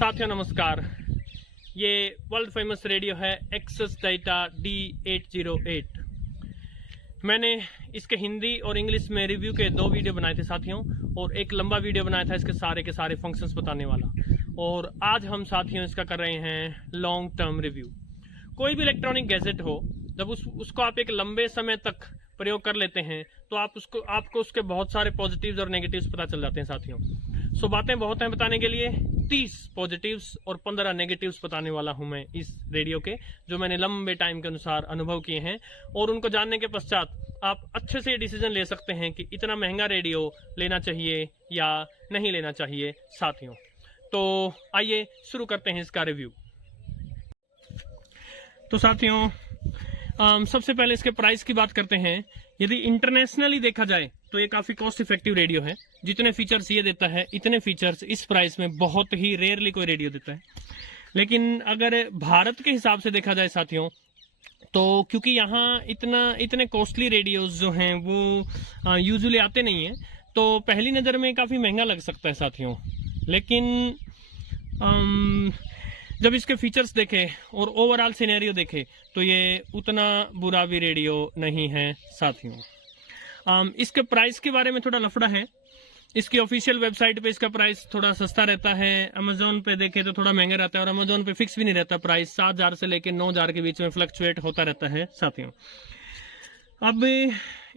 साथियों नमस्कार। ये वर्ल्ड फेमस रेडियो है एक्सेस डेटा D808। मैंने इसके हिंदी और इंग्लिश में रिव्यू के 2 वीडियो बनाए थे साथियों, और एक लंबा वीडियो बनाया था इसके सारे के सारे फंक्शंस बताने वाला। और आज हम साथियों इसका कर रहे हैं लॉन्ग टर्म रिव्यू। कोई भी इलेक्ट्रॉनिक गैजेट हो, जब उसको आप एक लंबे समय तक प्रयोग कर लेते हैं तो आपको उसके बहुत सारे पॉजिटिव्स और नेगेटिव्स पता चल जाते हैं साथियों। सो बातें बहुत हैं बताने के लिए। 30 पॉजिटिव्स और 15 नेगेटिव्स बताने वाला हूं मैं इस रेडियो के, जो मैंने लंबे टाइम के अनुसार अनुभव किए हैं। और उनको जानने के पश्चात आप अच्छे से डिसीजन ले सकते हैं कि इतना महंगा रेडियो लेना चाहिए या नहीं लेना चाहिए साथियों। तो आइए शुरू करते हैं इसका रिव्यू। तो साथियों सबसे पहले इसके प्राइस की बात करते हैं। यदि इंटरनेशनली देखा जाए तो ये काफी कॉस्ट इफेक्टिव रेडियो है। जितने फीचर्स ये देता है इतने फीचर्स इस प्राइस में बहुत ही रेयरली कोई रेडियो देता है। लेकिन अगर भारत के हिसाब से देखा जाए साथियों, तो क्योंकि यहाँ इतने कॉस्टली रेडियोज जो हैं वो यूजुअली आते नहीं हैं, तो पहली नज़र में काफ़ी महंगा लग सकता है साथियों। लेकिन जब इसके फीचर्स देखे और ओवरऑल सिनेरियो देखे तो ये उतना बुरा भी रेडियो नहीं है साथियों। इसके प्राइस के बारे में थोड़ा लफड़ा है। इसकी ऑफिशियल वेबसाइट पे इसका प्राइस थोड़ा सस्ता रहता है, अमेजोन पे देखे तो थोड़ा महंगा रहता है, और अमेजोन पे फिक्स भी नहीं रहता प्राइस। 7,000 से लेकर 9,000 के बीच में फ्लक्चुएट होता रहता है साथियों। अब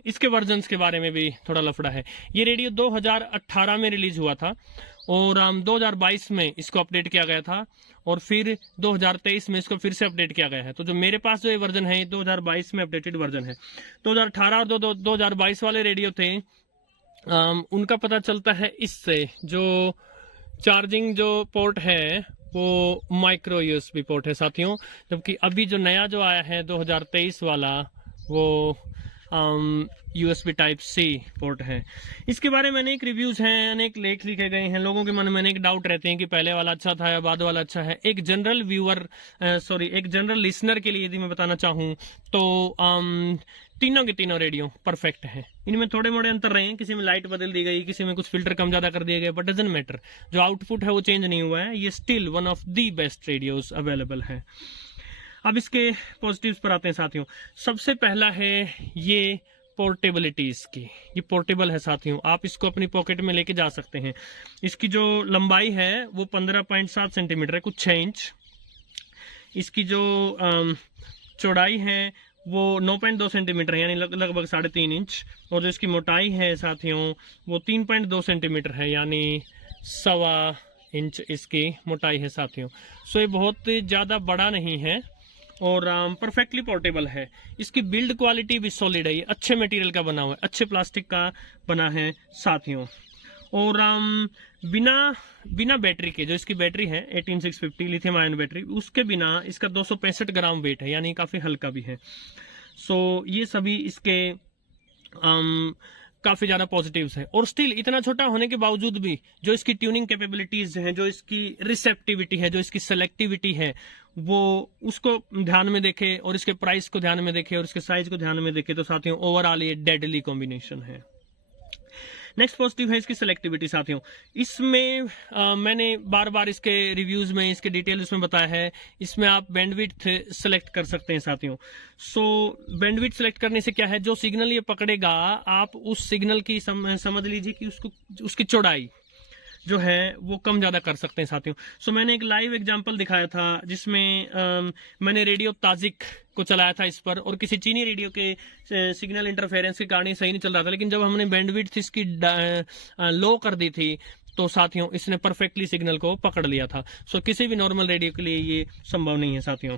इसके वर्जन्स के बारे में भी थोड़ा लफड़ा है। ये रेडियो 2018 में रिलीज हुआ था और 2022 में इसको अपडेट किया गया था, और फिर 2023 में इसको फिर से अपडेट किया गया है। तो जो मेरे पास जो ये वर्जन है 2022 में अपडेटेड वर्जन है। 2018 और 2022 वाले रेडियो थे, उनका पता चलता है इससे जो चार्जिंग जो पोर्ट है वो माइक्रो यूएसबी पोर्ट है साथियों। जबकि अभी जो नया जो आया है 2023 वाला वो USB टाइप C पोर्ट है। इसके बारे में अनेक रिव्यूज हैं, अनेक लेख लिखे गए हैं। लोगों के मन में अनेक डाउट रहते हैं कि पहले वाला अच्छा था या बाद वाला अच्छा है। एक जनरल लिसनर के लिए यदि मैं बताना चाहूँ तो तीनों के तीनों रेडियो परफेक्ट हैं। इनमें थोड़े मोड़े अंतर रहे हैं, किसी में लाइट बदल दी गई, किसी में कुछ फिल्टर कम ज्यादा कर दिए गए, बट डजंट मैटर। जो आउटपुट है वो चेंज नहीं हुआ है। ये still one of the best radios available है। अब इसके पॉजिटिव्स पर आते हैं साथियों। सबसे पहला है ये पोर्टेबिलिटी इसकी। ये पोर्टेबल है साथियों, आप इसको अपनी पॉकेट में लेके जा सकते हैं। इसकी जो लंबाई है वो 15.7 सेंटीमीटर है, कुछ 6 इंच। इसकी जो चौड़ाई है वो 9.2 सेंटीमीटर है, यानी लगभग 3.5 इंच। और जो इसकी मोटाई है साथियों वो 3.2 सेंटीमीटर है, यानी 1.25 इंच इसकी मोटाई है साथियों। सो ये बहुत ज़्यादा बड़ा नहीं है और परफेक्टली पोर्टेबल है। इसकी बिल्ड क्वालिटी भी सॉलिड है, ये अच्छे मटेरियल का बना हुआ है, अच्छे प्लास्टिक का बना है साथियों। और बिना बैटरी के, जो इसकी बैटरी है 18650 लिथियम आयन बैटरी, उसके बिना इसका 265 ग्राम वेट है, यानी काफ़ी हल्का भी है। सो ये सभी इसके काफ़ी ज़्यादा पॉजिटिव्स हैं। और स्टिल इतना छोटा होने के बावजूद भी जो इसकी ट्यूनिंग कैपेबिलिटीज़ हैं, जो इसकी रिसेप्टिविटी है, जो इसकी सेलेक्टिविटी है, वो उसको ध्यान में देखे और इसके प्राइस को ध्यान में देखे और इसके साइज को ध्यान में देखे तो साथियों ओवरऑल ये डेडली कॉम्बिनेशन है। नेक्स्ट पॉजिटिव है इसकी सेलेक्टिविटी साथियों। इसमें मैंने बार बार इसके रिव्यूज में इसके डिटेल्स में बताया है, इसमें आप बैंडविड्थ सेलेक्ट कर सकते हैं साथियों। सो बैंडविड्थ सेलेक्ट करने से क्या है, जो सिग्नल ये पकड़ेगा आप उस सिग्नल की समझ लीजिए कि उसकी चौड़ाई जो है वो कम ज्यादा कर सकते हैं साथियों। सो मैंने एक लाइव एग्जांपल दिखाया था जिसमें मैंने रेडियो ताजिक को चलाया था इस पर, और किसी चीनी रेडियो के सिग्नल इंटरफेरेंस के कारण सही नहीं चल रहा था। लेकिन जब हमने बैंडविड्थ इसकी लो कर दी थी तो साथियों इसने परफेक्टली सिग्नल को पकड़ लिया था। सो किसी भी नॉर्मल रेडियो के लिए ये संभव नहीं है साथियों।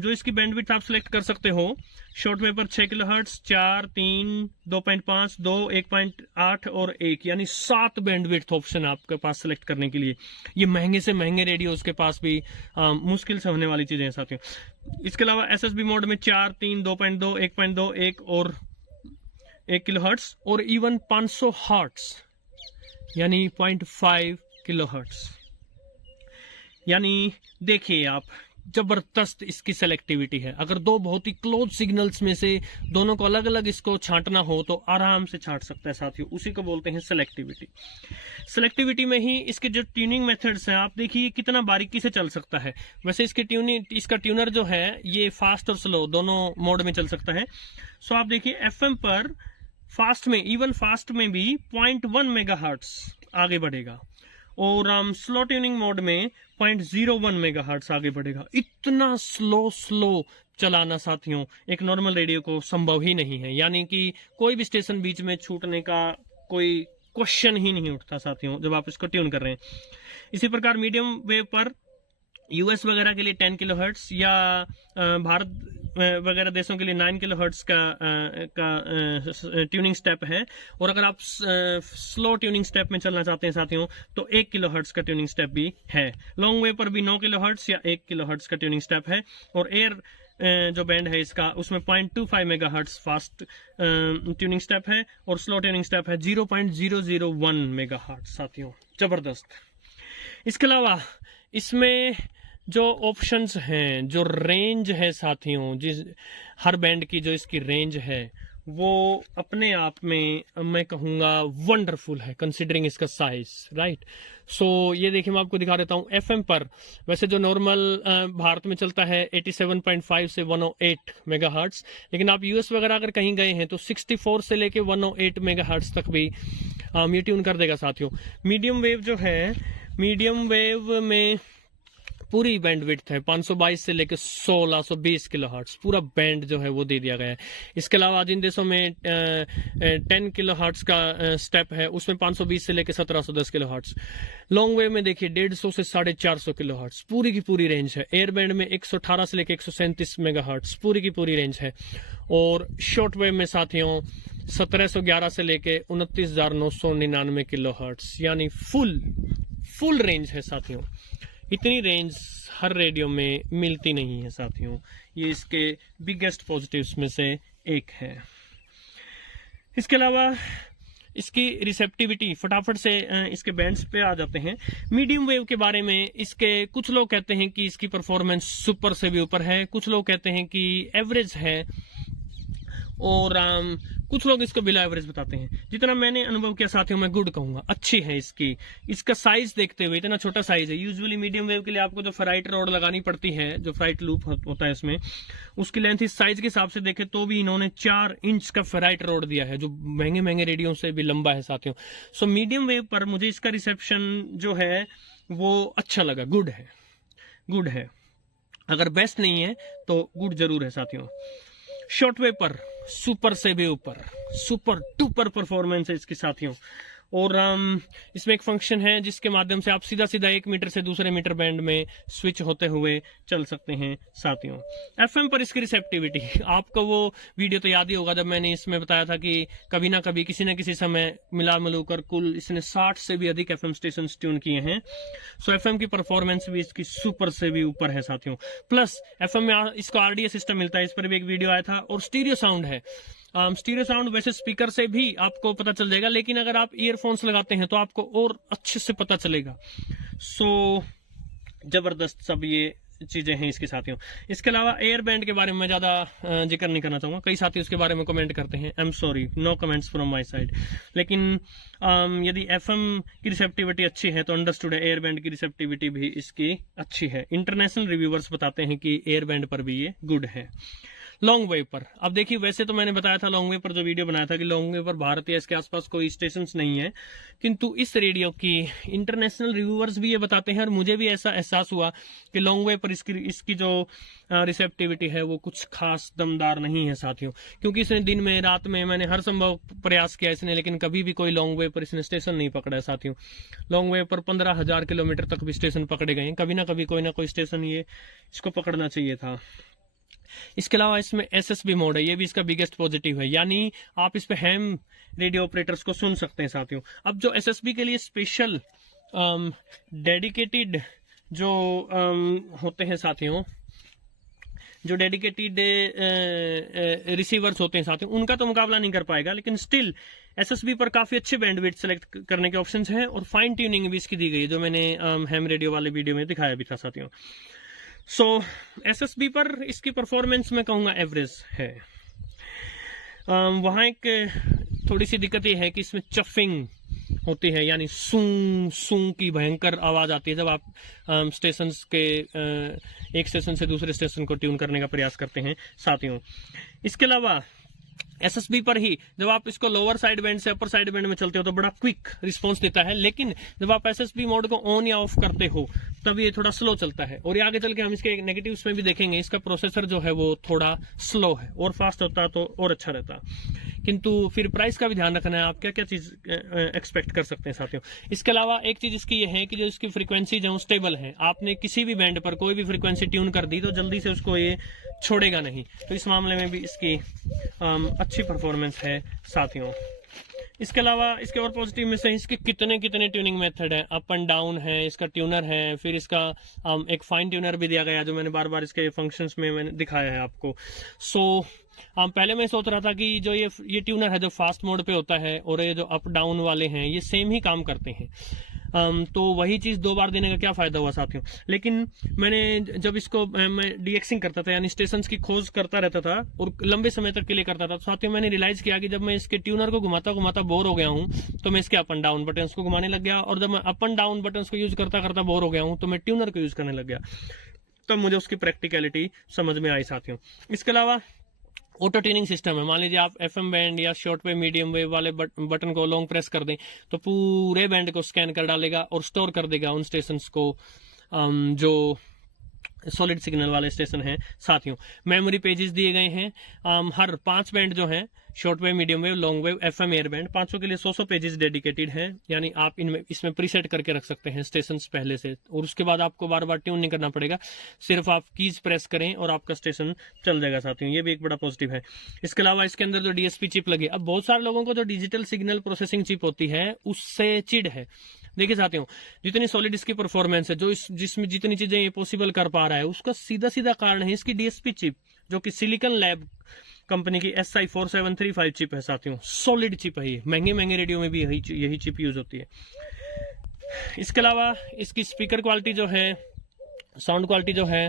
जो इसकी बैंडविड्थ आप सिलेक्ट कर सकते हो, शॉर्ट वेव पर 6 किलोहर्ट्ज, 4, 3, 2.5, 2, 1.8 और 1, यानी 7 बैंडविड्थ ऑप्शन आपके पास सिलेक्ट करने के लिए। ये महंगे से महंगे रेडियो उसके पास भी मुश्किल से होने वाली चीजें हैं साथियों। इसके अलावा SSB मोड में 4, 3, 2.2, 1.2, 1 और 1 किलोहर्ट्ज, और इवन 500 हर्ट्ज यानी 0.5 किलोहर्ट्ज। यानी देखिए आप जबरदस्त इसकी सेलेक्टिविटी है। अगर दो बहुत ही क्लोज सिग्नल्स में से दोनों को अलग अलग इसको छांटना हो तो आराम से छांट सकता है साथियों, उसी को बोलते हैं सेलेक्टिविटी। सेलेक्टिविटी में ही इसके जो ट्यूनिंग मेथड्स हैं, आप देखिए कितना बारीकी से चल सकता है। वैसे इसकी इसका ट्यूनर जो है ये फास्ट और स्लो दोनों मोड में चल सकता है। सो आप देखिए एफएम पर फास्ट में, इवन फास्ट में भी 0.1 मेगाहर्ट्ज आगे बढ़ेगा, और स्लो ट्यूनिंग मोड में 0.01 मेगाहर्ट्ज आगे बढ़ेगा। इतना स्लो चलाना साथियों एक नॉर्मल रेडियो को संभव ही नहीं है, यानी कि कोई भी स्टेशन बीच में छूटने का कोई क्वेश्चन ही नहीं उठता साथियों जब आप इसको ट्यून कर रहे हैं। इसी प्रकार मीडियम वेव पर यूएस वगैरह के लिए 10 किलोहर्ट्ज या भारत वगैरह देशों के लिए 9 किलोहर्ट्ज का ट्यूनिंग स्टेप है, और अगर आप स्लो ट्यूनिंग स्टेप में चलना चाहते हैं साथियों तो 1 किलोहर्ट्ज का ट्यूनिंग स्टेप भी है। लॉन्ग वेव पर भी 9 किलोहर्ट्ज या 1 किलोहर्ट्ज का ट्यूनिंग स्टेप है, और एयर जो बैंड है इसका उसमें 0.25 मेगाहर्ट्ज फास्ट ट्यूनिंग स्टेप है, और स्लो ट्यूनिंग स्टेप है 0.001 मेगाहर्ट्ज साथियों, जबरदस्त। इसके अलावा इसमें जो ऑप्शंस हैं, जो रेंज है साथियों, जिस हर बैंड की जो इसकी रेंज है वो अपने आप में मैं कहूँगा वंडरफुल है कंसिडरिंग इसका साइज, राइट। सो ये देखिए मैं आपको दिखा देता हूँ। एफएम पर वैसे जो नॉर्मल भारत में चलता है 87.5 से 108 मेगाहर्ट्ज, लेकिन आप यूएस वगैरह अगर कहीं गए हैं तो 64 से लेके 108 मेगाहर्ट्ज तक भी ये ट्यून कर देगा साथियों। मीडियम वेव जो है, मीडियम वेव में पूरी बैंडविड्थ है 522 से लेकर 1620 किलोहर्ट्ज, पूरा बैंड जो है वो दे दिया गया है। इसके अलावा जिन देशों में 10 किलोहर्ट्ज का स्टेप है उसमें 520 से लेकर 1710 किलोहर्ट्ज। लॉन्ग वेव में देखिए 150 से 450 किलोहर्ट्ज पूरी की पूरी रेंज है। एयर बैंड में 118 से लेकर 137 मेगाहर्ट्ज पूरी की पूरी रेंज है, और शॉर्ट वेव में साथियों 1711 से लेकर 29,999 किलोहर्ट्ज, यानी फुल रेंज है साथियों। इतनी रेंज हर रेडियो में मिलती नहीं है साथियों, ये इसके बिगेस्ट पॉजिटिव्स में से एक है। इसके अलावा इसकी रिसेप्टिविटी, फटाफट से इसके बैंड्स पे आ जाते हैं। मीडियम वेव के बारे में इसके कुछ लोग कहते हैं कि इसकी परफॉर्मेंस सुपर से भी ऊपर है, कुछ लोग कहते हैं कि एवरेज है, और कुछ लोग इसको बिलो एवरेज बताते हैं। जितना मैंने अनुभव किया साथियों मैं गुड कहूंगा, अच्छी है इसका साइज देखते हुए, इतना छोटा साइज है। यूजुअली मीडियम वेव के लिए आपको जो फेराइट रॉड लगानी पड़ती है, जो फेराइट लूप होता है उसमें, उसकी लेंथ इस साइज के हिसाब से देखे तो भी इन्होंने 4 इंच का फेराइट रॉड दिया है, जो महंगे रेडियो से भी लंबा है साथियों। सो मीडियम वेव पर मुझे इसका रिसेप्शन जो है वो अच्छा लगा, गुड है। अगर बेस्ट नहीं है तो गुड जरूर है साथियों। शॉर्ट वेव पर सुपर से भी ऊपर, सुपर डुपर परफॉर्मेंस है इसकी साथियों। और इसमें एक फंक्शन है जिसके माध्यम से आप सीधा 1 मीटर से दूसरे मीटर बैंड में स्विच होते हुए चल सकते हैं साथियों। एफएम पर इसकी रिसेप्टिविटी, आपको वो वीडियो तो याद ही होगा जब मैंने इसमें बताया था कि कभी ना कभी किसी न किसी समय मिलकर कुल इसने 60 से भी अधिक एफएम स्टेशन ट्यून किए हैं। सो एफएम की परफॉर्मेंस भी इसकी सुपर से भी ऊपर है साथियों। प्लस एफएम में इसको आरडीए सिस्टम मिलता है, इस पर भी एक वीडियो आया था, और स्टीरियो साउंड है। स्टीरियो साउंड वैसे स्पीकर से भी आपको पता चल जाएगा, लेकिन अगर आप ईयरफोन्स लगाते हैं तो आपको और अच्छे से पता चलेगा। सो जबरदस्त सब ये चीजें हैं इसके साथियों। इसके अलावा एयर बैंड के बारे में मैं ज्यादा जिक्र नहीं करना चाहूंगा, कई साथी उसके बारे में कमेंट करते हैं। I am sorry, no comments from my side. लेकिन यदि एफएम की रिसेप्टिविटी अच्छी है तो अंडरस्टूड है एयर बैंड की रिसेप्टिविटी भी इसकी अच्छी है। इंटरनेशनल रिव्यूअर्स बताते हैं कि एयर बैंड पर भी ये गुड है। लॉन्ग वेव पर अब देखिए, वैसे तो मैंने बताया था लॉन्ग वेव पर जो वीडियो बनाया था कि लॉन्ग वेव पर भारत या इसके आसपास कोई स्टेशंस नहीं है, किंतु इस रेडियो की इंटरनेशनल रिव्यूअर्स भी ये बताते हैं, और मुझे भी ऐसा एहसास हुआ कि लॉन्ग वेव पर इसकी जो रिसेप्टिविटी है वो कुछ खास दमदार नहीं है साथियों। क्योंकि इसने दिन में रात में मैंने हर संभव प्रयास किया इसने, लेकिन कभी भी कोई लॉन्ग वेव पर इसने स्टेशन नहीं पकड़ा है साथियों। लॉन्ग वेव पर 15,000 किलोमीटर तक भी स्टेशन पकड़े गए हैं, कभी ना कभी कोई ना कोई स्टेशन ये इसको पकड़ना चाहिए था। इसके अलावा इसमें एसएसबी मोड है, ये भी इसका बिगेस्ट पॉजिटिव है, यानी आप इस पे हैम रेडियो ऑपरेटर्स को सुन सकते हैं साथियों। अब जो एसएसबी के लिए स्पेशल डेडिकेटेड जो होते हैं साथियों, जो डेडिकेटेड रिसीवर्स होते हैं साथियों, उनका तो मुकाबला नहीं कर पाएगा, लेकिन स्टिल एसएसबी पर काफी अच्छे बैंडविड्थ सेलेक्ट करने के ऑप्शंस हैं, और फाइन ट्यूनिंग भी इसकी दी गई है, जो मैंने हैम रेडियो वाले वीडियो में दिखाया भी था साथियों। सो SSB पर इसकी परफॉर्मेंस मैं कहूँगा एवरेज है। वहाँ एक थोड़ी सी दिक्कत ये है कि इसमें चफिंग होती है, यानी सूं सूं की भयंकर आवाज़ आती है जब आप स्टेशन के एक स्टेशन से दूसरे स्टेशन को ट्यून करने का प्रयास करते हैं साथियों। इसके अलावा SSB पर ही जब आप इसको लोअर साइड बैंड से अपर साइड बैंड में चलते हो तो बड़ा क्विक रिस्पांस देता है, लेकिन जब आप SSB मोड को ऑन या ऑफ करते हो तब ये थोड़ा स्लो चलता है। और ये आगे चल के हम इसके नेगेटिव्स में भी देखेंगे, इसका प्रोसेसर जो है वो थोड़ा स्लो है, और फास्ट होता तो और अच्छा रहता। किंतु फिर प्राइस का भी ध्यान रखना है, आप क्या क्या चीज एक्सपेक्ट कर सकते हैं साथियों। इसके अलावा एक चीज इसकी ये है कि जो इसकी फ्रीक्वेंसी जो स्टेबल है, आपने किसी भी बैंड पर कोई भी फ्रीक्वेंसी ट्यून कर दी तो जल्दी से उसको ये छोड़ेगा नहीं, तो इस मामले में भी इसकी अच्छी परफॉर्मेंस है साथियों। इसके अलावा इसके और पॉजिटिव में से इसके कितने कितने ट्यूनिंग मेथड है, अप एंड डाउन है, इसका ट्यूनर है, फिर इसका एक फाइन ट्यूनर भी दिया गया जो मैंने बार बार इसके फंक्शंस में मैंने दिखाया है आपको। सो पहले मैं सोच रहा था कि जो ये ट्यूनर है जो फास्ट मोड पे होता है और ये जो अप डाउन वाले हैं ये सेम ही काम करते हैं, तो वही चीज 2 बार देने का क्या फायदा हुआ साथियों। लेकिन मैंने जब इसको मैं डीएक्सिंग करता था, यानी स्टेशन की खोज करता रहता था और लंबे समय तक के लिए करता था, तो साथियों मैंने रियलाइज किया कि जब मैं इसके ट्यूनर को घुमाता घुमाता बोर हो गया हूँ तो मैं इसके अप एंड डाउन बटन को घुमाने लग गया, और जब मैं अप एंड डाउन बटन को यूज करता करता बोर हो गया हूँ तो मैं ट्यूनर को यूज करने लग गया। तब मुझे उसकी प्रैक्टिकलिटी समझ में आई साथियों। इसके अलावा ऑटो ट्यूनिंग सिस्टम है, मान लीजिए आप FM बैंड या शॉर्ट वेव मीडियम वेव वाले बटन को लॉन्ग प्रेस कर दें तो पूरे बैंड को स्कैन कर डालेगा और स्टोर कर देगा उन स्टेशंस को जो सॉलिड सिग्नल वाले स्टेशन हैं साथियों। मेमोरी पेजेस दिए गए हैं, हर 5 बैंड जो हैं, short wave, medium wave, long wave, FM air band, 500 के लिए 100 पेजेस डेडिकेटेड है, यानी आप इसमें प्रीसेट करके रख सकते हैं स्टेशंस पहले से, और उसके बाद आपको बार बार ट्यून नहीं करना पड़ेगा, सिर्फ आप कीज प्रेस करें और आपका स्टेशन चल जाएगा साथियों। ये भी एक बड़ा पॉजिटिव है। इसके अलावा इसके अंदर जो DSP चिप लगी, अब बहुत सारे लोगों को जो डिजिटल सिग्नल प्रोसेसिंग चिप होती है उससे चिढ़ है। देखिए साथियों, जितनी सॉलिड इसकी परफॉर्मेंस है, जो जिसमें जितनी चीजें ये पॉसिबल कर पा रहा है, उसका सीधा सीधा कारण है इसकी DSP चिप, जो कि सिलिकॉन लैब कंपनी की SI4735 चिप है साथियों। सॉलिड चिप है ये, महंगे महंगे रेडियो में भी यही चिप यूज होती है। इसके अलावा इसकी स्पीकर क्वालिटी जो है, साउंड क्वालिटी जो है,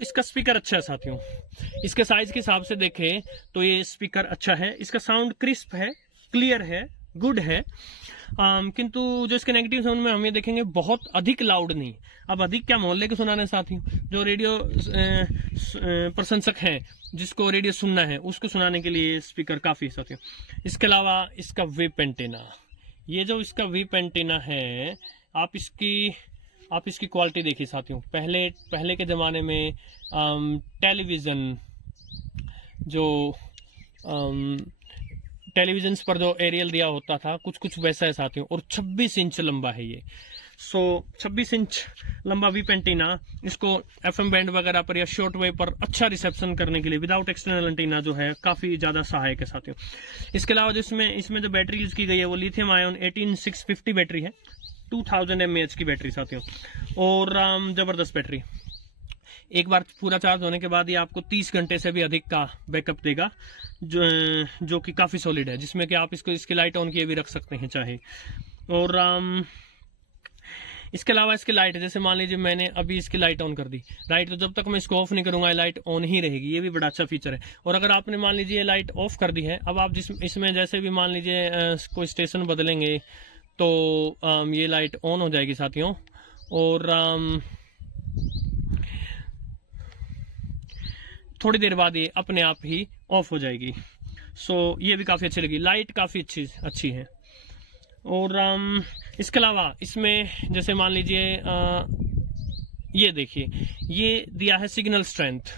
इसका स्पीकर अच्छा है साथियों। इसके साइज के हिसाब से देखें तो ये स्पीकर अच्छा है, इसका साउंड क्रिस्प है, क्लियर है, गुड है। किंतु जो इसके नेगेटिव साउंड में हम ये देखेंगे बहुत अधिक लाउड नहीं। अब अधिक क्या मोहल्ले के सुनाने साथियों, जो रेडियो प्रशंसक हैं जिसको रेडियो सुनना है उसको सुनाने के लिए स्पीकर काफी साथियों। इसके अलावा इसका वेब एंटीना, ये जो इसका वेब एंटीना है, आप इसकी क्वालिटी देखिए साथियों। पहले के जमाने में टेलीविजन टेलीविजन पर जो एरियल दिया होता था कुछ वैसा है साथियों, और 26 इंच लंबा है ये। 26 इंच लंबा वीप एंटीना इसको FM बैंड वगैरह पर या शॉर्ट वेव पर अच्छा रिसेप्शन करने के लिए विदाउट एक्सटर्नल एंटीना जो है काफी ज्यादा सहायक है साथियों। इसके अलावा जो इसमें जो बैटरी यूज की गई है वो लिथियम आयन 18650 बैटरी है, 2000 mAh की बैटरी साथियों, और जबरदस्त बैटरी। एक बार पूरा चार्ज होने के बाद ये आपको 30 घंटे से भी अधिक का बैकअप देगा, जो कि काफी सॉलिड है, जिसमें कि आप इसकी लाइट ऑन किए भी रख सकते हैं चाहे। और इसके अलावा इसकी लाइट, जैसे मान लीजिए मैंने अभी इसकी लाइट ऑन कर दी, राइट, तो जब तक मैं इसको ऑफ नहीं करूंगा ये लाइट ऑन ही रहेगी, ये भी बड़ा अच्छा फीचर है। और अगर आपने मान लीजिए लाइट ऑफ कर दी है, अब आप इसमें जैसे भी मान लीजिए कोई स्टेशन बदलेंगे तो ये लाइट ऑन हो जाएगी साथियों, और थोड़ी देर बाद ये अपने आप ही ऑफ हो जाएगी। ये भी काफी अच्छी लगी, लाइट काफी अच्छी है। और इसके अलावा इसमें जैसे मान लीजिए ये देखिए, ये दिया है सिग्नल स्ट्रेंथ,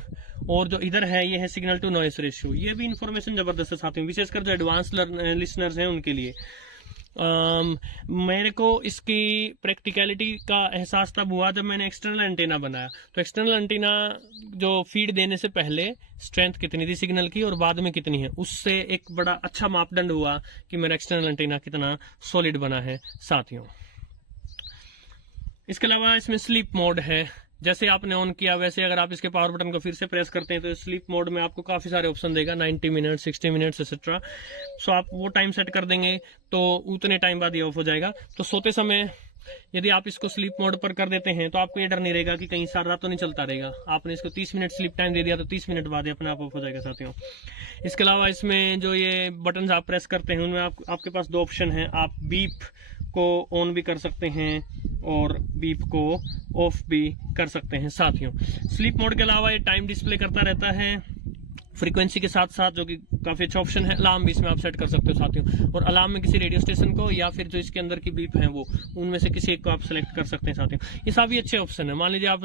और जो इधर है ये है सिग्नल टू नॉइस रेशियो। ये भी इंफॉर्मेशन जबरदस्त है साथियों, विशेषकर जो एडवांस लिसनर्स हैं उनके लिए। मेरे को इसकी प्रैक्टिकलिटी का एहसास तब हुआ जब मैंने एक्सटर्नल एंटीना बनाया। तो एक्सटर्नल एंटीना जो फीड देने से पहले स्ट्रेंथ कितनी थी सिग्नल की और बाद में कितनी है, उससे एक बड़ा अच्छा मापदंड हुआ कि मेरा एक्सटर्नल एंटीना कितना सॉलिड बना है साथियों। इसके अलावा इसमें स्लीप मोड है, जैसे आपने ऑन किया वैसे अगर आप इसके पावर बटन को फिर से प्रेस करते हैं तो स्लीप मोड में आपको काफ़ी सारे ऑप्शन देगा, 90 मिनट, 60 मिनट्स एक्सेट्रा। सो आप वो टाइम सेट कर देंगे तो उतने टाइम बाद ये ऑफ हो जाएगा। तो सोते समय यदि आप इसको स्लीप मोड पर कर देते हैं तो आपको ये डर नहीं रहेगा कि कहीं सारा रात तो नहीं चलता रहेगा। आपने इसको 30 मिनट स्लीप टाइम दे दिया तो 30 मिनट बाद ही अपने आप ऑफ हो जाएगा साथियों। इसके अलावा इसमें जो ये बटन आप प्रेस करते हैं उनमें आपके पास दो ऑप्शन है। आप बीप को ऑन भी कर सकते हैं और बीप को ऑफ भी कर सकते हैं साथियों। स्लीप मोड के अलावा ये टाइम डिस्प्ले करता रहता है फ्रीक्वेंसी के साथ साथ, जो कि काफी अच्छा ऑप्शन है। अलार्म भी इसमें आप सेट कर सकते हो साथियों, और अलार्म में किसी रेडियो स्टेशन को या फिर जो इसके अंदर की बीप है वो उनमें से किसी एक को आप सेलेक्ट कर सकते हैं साथियों। ये सभी अच्छे ऑप्शन है। मान लीजिए आप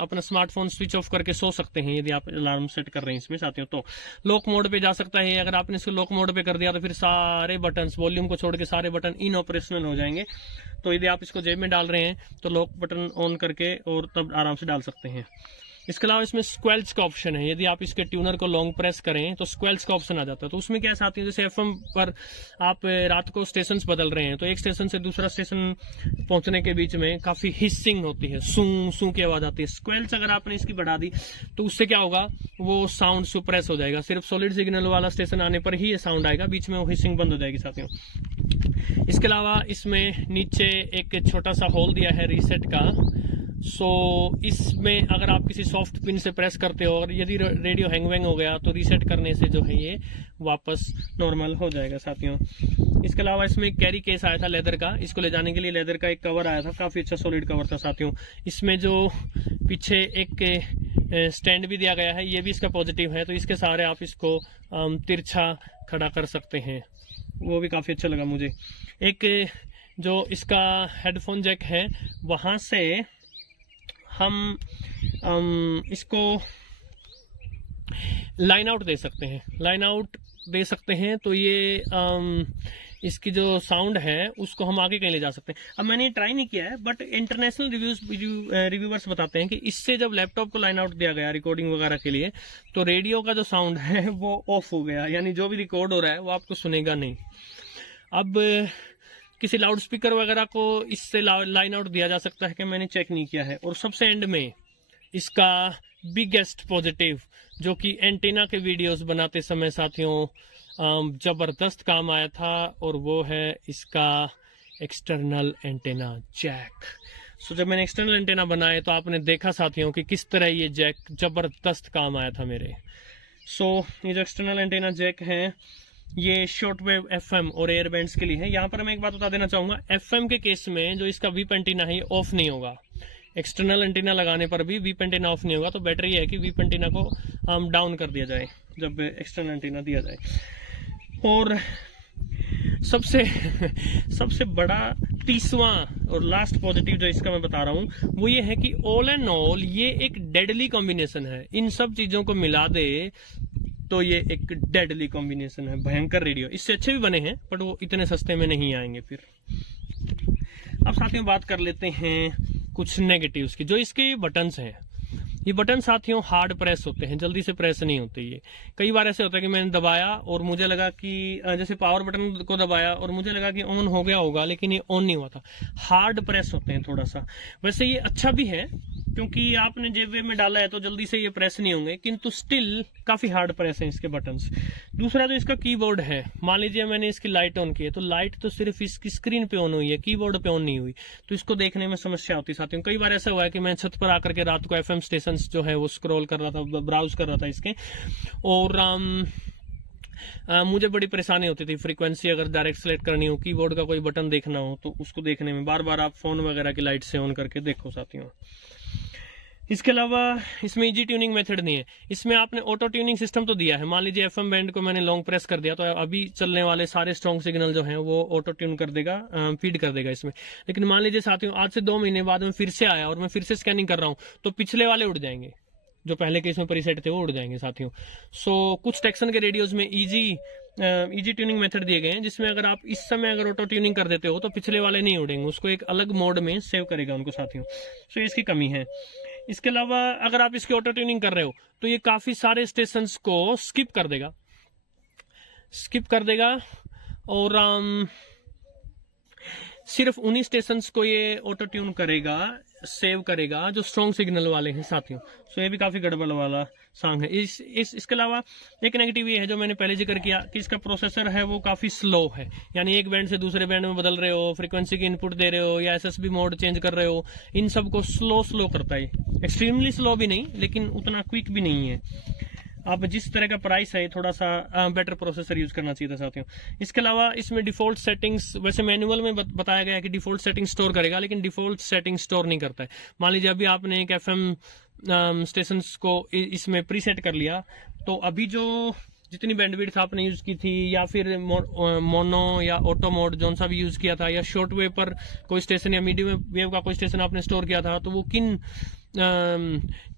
अपना स्मार्टफोन स्विच ऑफ करके सो सकते हैं यदि आप अलार्म सेट कर रहे हैं इसमें साथियों। तो लॉक मोड पे जा सकता है। अगर आपने इसको लॉक मोड पे कर दिया तो फिर सारे बटन, वॉल्यूम को छोड़ के सारे बटन इन ऑपरेशनल हो जाएंगे। तो यदि आप इसको जेब में डाल रहे हैं तो लॉक बटन ऑन करके और तब आराम से डाल सकते हैं। इसके अलावा इसमें स्क्वेल्स का ऑप्शन है। यदि आप इसके ट्यूनर को लॉन्ग प्रेस करें तो स्क्वेल्स का ऑप्शन आ जाता है। तो उसमें क्या साथी, जैसे एफएम पर आप रात को स्टेशन बदल रहे हैं तो एक स्टेशन से दूसरा स्टेशन पहुंचने के बीच में काफी हिसिंग होती है, सू सू की आवाज आती है। स्क्वेल्स अगर आपने इसकी बढ़ा दी तो उससे क्या होगा, वो साउंड सुप्रेस हो जाएगा। सिर्फ सॉलिड सिग्नल वाला स्टेशन आने पर ही ये साउंड आएगा, बीच में वो हिसिंग बंद हो जाएगी साथियों। इसके अलावा इसमें नीचे एक छोटा सा होल दिया है रीसेट का। सो इसमें अगर आप किसी सॉफ्ट पिन से प्रेस करते हो और यदि रेडियो हैंग वैंग हो गया तो रीसेट करने से जो है ये वापस नॉर्मल हो जाएगा साथियों। इसके अलावा इसमें एक कैरी केस आया था लेदर का। इसको ले जाने के लिए लेदर का एक कवर आया था, काफी अच्छा सॉलिड कवर था साथियों। इसमें जो पीछे एक स्टैंड भी दिया गया है, ये भी इसका पॉजिटिव है। तो इसके सहारे आप इसको तिरछा खड़ा कर सकते हैं, वो भी काफी अच्छा लगा मुझे। एक जो इसका हेडफोन जैक है, वहां से हम इसको लाइन आउट दे सकते हैं, लाइन आउट दे सकते हैं। तो ये इसकी जो साउंड है उसको हम आगे कहीं ले जा सकते हैं। अब मैंने ये ट्राई नहीं किया है, बट इंटरनेशनल रिव्यूवर्स बताते हैं कि इससे जब लैपटॉप को लाइन आउट दिया गया रिकॉर्डिंग वगैरह के लिए तो रेडियो का जो साउंड है वो ऑफ हो गया, यानी जो भी रिकॉर्ड हो रहा है वो आपको सुनेगा नहीं। अब किसी लाउड स्पीकर वगैरह को इससे लाइन आउट दिया जा सकता है कि मैंने चेक नहीं किया है। और सबसे एंड में इसका बिगेस्ट पॉजिटिव, जो कि एंटीना के वीडियोस बनाते समय साथियों जबरदस्त काम आया था, और वो है इसका एक्सटर्नल एंटीना जैक। सो जब मैंने एक्सटर्नल एंटीना बनाए तो आपने देखा साथियों कि किस तरह ये जैक जबरदस्त काम आया था मेरे। सो ये जो एक्सटर्नल एंटीना जैक है ये शॉर्ट वेव एफएम और एयर बैंड्स के लिए है। यहाँ पर मैं एक बात बता देना चाहूंगा, एफएम के केस में जो इसका वीप एंटीना है ऑफ नहीं होगा। एक्सटर्नल एंटीना लगाने पर भी वीप एंटीना ऑफ नहीं होगा। तो बेटर ये है कि वीप एंटीना को डाउन कर दिया जाए जब एक्सटर्नल एंटीना दिया जाए। और सबसे बड़ा 30वां और लास्ट पॉजिटिव जो इसका मैं बता रहा हूं वो ये है कि ऑल एंड ऑल ये एक डेडली कॉम्बिनेशन है। इन सब चीजों को मिला दे तो ये एक डेडली कॉम्बिनेशन है, भयंकर रेडियो। इससे अच्छे भी बने हैं बट वो इतने सस्ते में नहीं आएंगे। फिर अब साथियों बात कर लेते हैं कुछ नेगेटिव्स की। जो इसके बटन्स हैं, ये बटन साथियों हार्ड प्रेस होते हैं, जल्दी से प्रेस नहीं होते। ये कई बार ऐसे होता है कि मैंने दबाया और मुझे लगा कि जैसे पावर बटन को दबाया और मुझे लगा कि ऑन हो गया होगा, लेकिन ये ऑन नहीं हुआ था। हार्ड प्रेस होते हैं थोड़ा सा। वैसे ये अच्छा भी है क्योंकि आपने जेब में डाला है तो जल्दी से ये प्रेस नहीं होंगे, किंतु स्टिल काफी हार्ड प्रेस है इसके बटन्स। दूसरा जो इसका कीबोर्ड है, मान लीजिए मैंने इसकी लाइट ऑन की है तो लाइट तो सिर्फ इसकी स्क्रीन पे ऑन हुई है, कीबोर्ड पे ऑन नहीं हुई। तो इसको देखने में समस्या होती साथियों। कई बार ऐसा हुआ है कि मैं छत पर आकर के रात को एफएम स्टेशन जो है वो स्क्रॉल कर रहा था, ब्राउज कर रहा था इसके, और मुझे बड़ी परेशानी होती थी। फ्रीक्वेंसी अगर डायरेक्ट सेलेक्ट करनी हो, कीबोर्ड का कोई बटन देखना हो तो उसको देखने में बार बार आप फोन वगैरह की लाइट से ऑन करके देखो साथियों। इसके अलावा इसमें इजी ट्यूनिंग मेथड नहीं है। इसमें आपने ऑटो ट्यूनिंग सिस्टम तो दिया है। मान लीजिए एफएम बैंड को मैंने लॉन्ग प्रेस कर दिया तो अभी चलने वाले सारे स्ट्रॉन्ग सिग्नल जो हैं वो ऑटो ट्यून कर देगा, फीड कर देगा इसमें। लेकिन मान लीजिए साथियों आज से 2 महीने बाद में फिर से आया और मैं फिर से स्कैनिंग कर रहा हूं तो पिछले वाले उड़ जाएंगे, जो पहले के इसमें प्रीसेट थे वो उड़ जाएंगे साथियों। सो कुछ टेक्सन के रेडियोज में इजी ट्यूनिंग मेथड दिए गए हैं जिसमें अगर आप इस समय अगर ऑटो ट्यूनिंग कर देते हो तो पिछले वाले नहीं उड़ेंगे, उसको एक अलग मोड में सेव करेगा उनको साथियों। सो इसकी कमी है। इसके अलावा अगर आप इसकी ऑटो ट्यूनिंग कर रहे हो तो ये काफी सारे स्टेशंस को स्किप कर देगा और सिर्फ उन्हीं स्टेशंस को ये ऑटो ट्यून करेगा, सेव करेगा जो स्ट्रॉन्ग सिग्नल वाले हैं साथियों। सो ये भी काफी गड़बड़ वाला सॉन्ग है। इसके अलावा एक नेगेटिव ये है जो मैंने पहले जिक्र किया कि इसका प्रोसेसर है वो काफी स्लो है, यानी एक बैंड से दूसरे बैंड में बदल रहे हो, फ्रीक्वेंसी की इनपुट दे रहे हो या एसएसबी मोड चेंज कर रहे हो, इन सब को स्लो करता है। एक्सट्रीमली स्लो भी नहीं लेकिन उतना क्विक भी नहीं है। अब जिस तरह का प्राइस है थोड़ा सा बेटर प्रोसेसर यूज करना चाहिए था साथियों। इसके अलावा इसमें डिफॉल्ट सेटिंग्स, वैसे मैनुअल में बताया गया है कि डिफॉल्ट सेटिंग स्टोर करेगा, लेकिन डिफॉल्ट सेटिंग स्टोर नहीं करता है। मान लीजिए अभी आपने एक एफएम स्टेशंस को इसमें प्रीसेट कर लिया, तो अभी जो जितनी बैंडविड्थ आपने यूज की थी या फिर मोनो या ऑटो मोड जो सा भी यूज किया था, या शॉर्ट वेव पर कोई स्टेशन या मीडियम वेव का कोई स्टेशन आपने स्टोर किया था, तो वो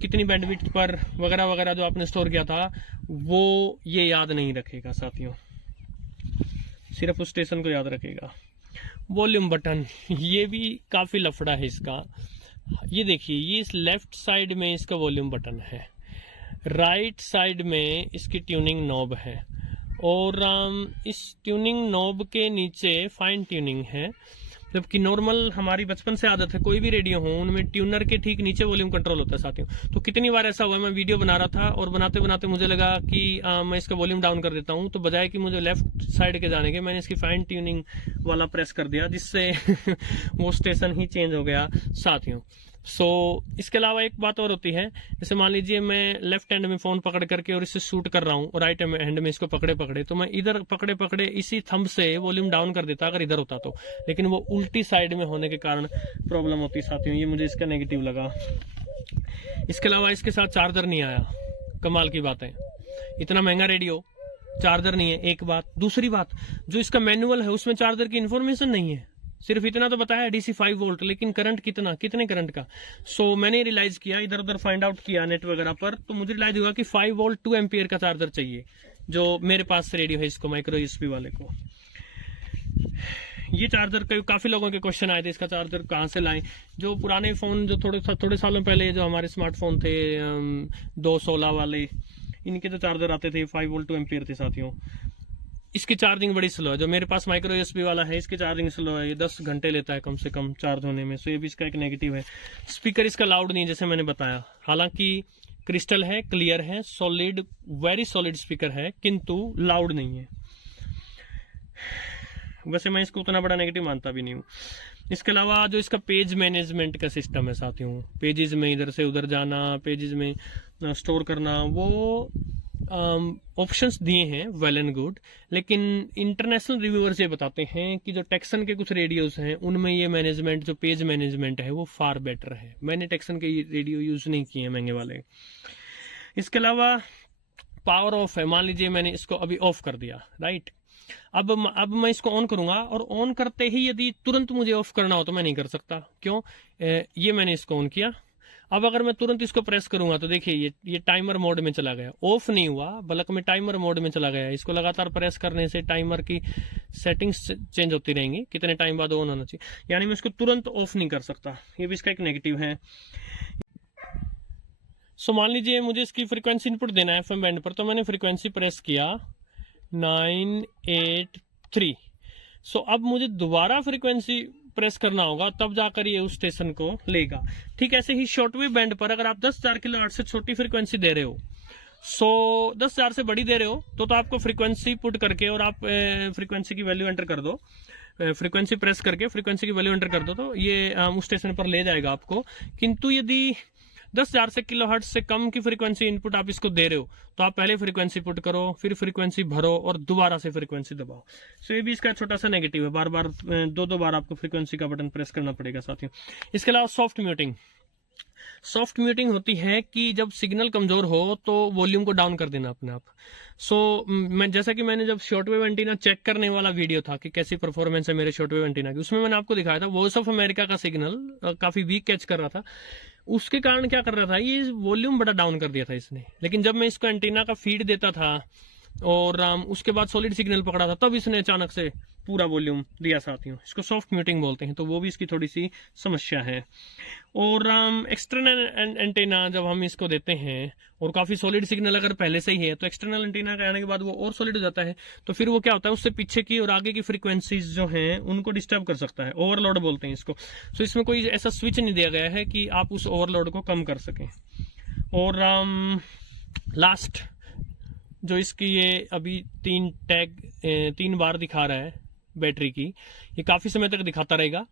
कितनी बैंडविड्थ पर वगैरह वगैरह जो आपने स्टोर किया था वो ये याद नहीं रखेगा साथियों, सिर्फ उस स्टेशन को याद रखेगा। वॉल्यूम बटन, ये भी काफी लफड़ा है इसका। ये देखिए, ये इस लेफ्ट साइड में इसका वॉल्यूम बटन है, राइट साइड में इसकी ट्यूनिंग नॉब है, और इस ट्यूनिंग नॉब के नीचे फाइन ट्यूनिंग है। जबकि नॉर्मल हमारी बचपन से आदत है कोई भी रेडियो हो उनमें ट्यूनर के ठीक नीचे वॉल्यूम कंट्रोल होता है साथियों। तो कितनी बार ऐसा हुआ, मैं वीडियो बना रहा था और बनाते बनाते मुझे लगा कि मैं इसका वॉल्यूम डाउन कर देता हूं, तो बजाय कि मुझे लेफ्ट साइड के जाने के मैंने इसकी फाइन ट्यूनिंग वाला प्रेस कर दिया, जिससे वो स्टेशन ही चेंज हो गया साथियों। इसके अलावा एक बात और होती है, जैसे मान लीजिए मैं लेफ्ट हैंड में फोन पकड़ करके और इससे शूट कर रहा हूँ और राइट हैंड में इसको पकड़े तो मैं इधर पकड़े इसी थंब से वॉल्यूम डाउन कर देता अगर इधर होता तो, लेकिन वो उल्टी साइड में होने के कारण प्रॉब्लम होती साथियों। ये मुझे इसका नेगेटिव लगा। इसके अलावा इसके साथ चार्जर नहीं आया, कमाल की बात है, इतना महंगा रेडियो चार्जर नहीं है, एक बात। दूसरी बात, जो इसका मैनुअल है उसमें चार्जर की इंफॉर्मेशन नहीं है, सिर्फ इतना तो बताया DC 5 वोल्ट, लेकिन करंट कितने करंट का। मैंने रियलाइज किया, इधर उधर फाइंड आउट किया नेट वगैरह पर, तो मुझे रियलाइज हुआ कि 5 वोल्ट 2 एम्पियर का चार्जर चाहिए, जो मेरे पास रेडियो है इसको माइक्रो USB वाले को। ये चार्जर काफी लोगों के क्वेश्चन आए थे, इसका चार्जर कहाँ से लाएं। जो पुराने फोन जो थोड़े सालों पहले जो हमारे स्मार्टफोन थे 216 वाले, इनके जो चार्जर आते थे 5 वोल्ट 2 एम्पियर थे साथियों। इसकी चार्जिंग बड़ी स्लो है। जो मेरे पास माइक्रो USB वाला है इसकी चार्जिंग स्लो है, ये 10 घंटे लेता है कम से कम चार्ज होने में। ये भी इसका एक नेगेटिव है। स्पीकर इसका लाउड नहीं है जैसे मैंने बताया, हालांकि क्रिस्टल है, क्लियर है, सॉलिड, वेरी सॉलिड स्पीकर है, किंतु लाउड नहीं है। वैसे मैं इसको उतना बड़ा नेगेटिव मानता भी नहीं हूँ। इसके अलावा जो इसका पेज मैनेजमेंट का सिस्टम है साथियों, पेजेस में इधर से उधर जाना, पेजेस में स्टोर करना, वो ऑप्शंस दिए हैं, वेल एंड गुड, लेकिन इंटरनेशनल रिव्यूअर्स ये बताते हैं कि जो टेक्सन के कुछ रेडियोज हैं उनमें ये मैनेजमेंट, जो पेज मैनेजमेंट है वो फार बेटर है। मैंने टेक्सन के रेडियो यूज नहीं किए हैं महंगे वाले। इसके अलावा पावर ऑफ है, मान लीजिए मैंने इसको अभी ऑफ कर दिया, राइट। अब मैं इसको ऑन करूंगा और ऑन करते ही यदि तुरंत मुझे ऑफ करना हो तो मैं नहीं कर सकता। क्यों? ये मैंने इसको ऑन किया, अब अगर मैं तुरंत इसको प्रेस करूंगा तो देखिए ये टाइमर मोड में चला गया, ऑफ नहीं हुआ बल्कि मैं टाइमर मोड में चला गया। इसको लगातार प्रेस करने से टाइमर की सेटिंग्स चेंज होती रहेंगी, कितने टाइम बाद ऑन होना चाहिए, यानी मैं इसको तुरंत ऑफ नहीं कर सकता। ये भी इसका एक नेगेटिव है। मान लीजिए मुझे इसकी फ्रीक्वेंसी इनपुट देना है FM बैंड पर, तो मैंने फ्रीक्वेंसी प्रेस किया 983। अब मुझे दोबारा फ्रीक्वेंसी प्रेस करना होगा, तब जाकर ये उस स्टेशन को लेगा। ठीक ऐसे ही शॉर्टवेव बैंड पर अगर आप 10,000 किलोहर्ट्ज से छोटी फ्रीक्वेंसी दे रहे हो, 10,000 से बड़ी दे रहे हो तो आपको फ्रीक्वेंसी पुट करके और आप फ्रीक्वेंसी की वैल्यू एंटर कर दो, फ्रीक्वेंसी प्रेस करके फ्रीक्वेंसी की वैल्यू एंटर कर दो, तो ये उस स्टेशन पर ले जाएगा आपको। किंतु यदि 10,000 से किलोहर्ट्ज से कम की फ्रीक्वेंसी इनपुट आप इसको दे रहे हो तो आप पहले फ्रीक्वेंसी पुट करो, फिर फ्रीक्वेंसी भरो और दोबारा से फ्रीक्वेंसी दबाओ। ये भी इसका छोटा सा नेगेटिव है, बार बार दो बार आपको फ्रीक्वेंसी का बटन प्रेस करना पड़ेगा साथियों। इसके अलावा सॉफ्ट म्यूटिंग होती है कि जब सिग्नल कमजोर हो तो वॉल्यूम को डाउन कर देना अपने आप। मैं जैसा कि मैंने जब शॉर्टवेव एंटीना चेक करने वाला वीडियो था कि कैसी परफॉर्मेंस है मेरे शॉर्टवेव एंटीना की, उसमें मैंने आपको दिखाया था वॉइस ऑफ अमेरिका का सिग्नल काफी वीक कैच कर रहा था। उसके कारण क्या कर रहा था, ये वॉल्यूम बड़ा डाउन कर दिया था इसने। लेकिन जब मैं इसको एंटीना का फीड देता था और उसके बाद सॉलिड सिग्नल पकड़ा था, तब इसने अचानक से पूरा वॉल्यूम दिया साथियों। इसको सॉफ्ट म्यूटिंग बोलते हैं, तो वो भी इसकी थोड़ी सी समस्या है। और एक्सटर्नल एंटीना जब हम इसको देते हैं और काफी सॉलिड सिग्नल अगर पहले से ही है, तो एक्सटर्नल एंटीना के आने के बाद वो और सॉलिड हो जाता है, तो फिर वो क्या होता है, उससे पीछे की और आगे की फ्रीक्वेंसीज जो हैं उनको डिस्टर्ब कर सकता है, ओवरलोड बोलते हैं इसको। तो इसमें कोई ऐसा स्विच नहीं दिया गया है कि आप उस ओवरलोड को कम कर सकें। और लास्ट जो इसकी ये अभी 3 बार दिखा रहा है बैटरी की, ये काफी समय तक दिखाता रहेगा।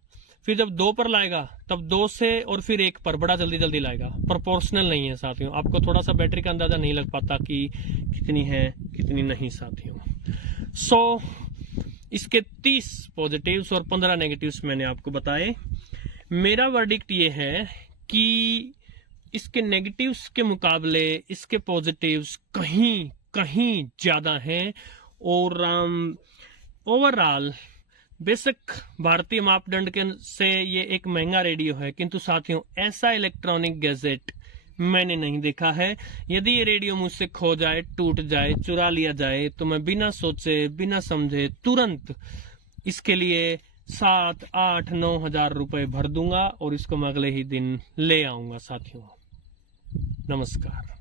फिर जब 2 पर लाएगा तब 2 से और फिर 1 पर बड़ा जल्दी जल्दी लाएगा। प्रोपोर्शनल नहीं है साथियों, आपको थोड़ा सा बैटरी का अंदाजा नहीं लग पाता कि कितनी है कितनी नहीं साथियों। सो इसके 30 पॉजिटिव्स और 15 नेगेटिव्स मैंने आपको बताए। मेरा वर्डिक्ट ये है कि इसके नेगेटिव्स के मुकाबले इसके पॉजिटिव्स कहीं कहीं ज्यादा हैं। और ओवरऑल बेसिक भारतीय मापदंड के से ये एक महंगा रेडियो है, किंतु साथियों ऐसा इलेक्ट्रॉनिक गैजेट मैंने नहीं देखा है। यदि ये रेडियो मुझसे खो जाए, टूट जाए, चुरा लिया जाए, तो मैं बिना सोचे बिना समझे तुरंत इसके लिए 7, 8, 9 हजार रुपए भर दूंगा और इसको मैं अगले ही दिन ले आऊंगा साथियों। नमस्कार।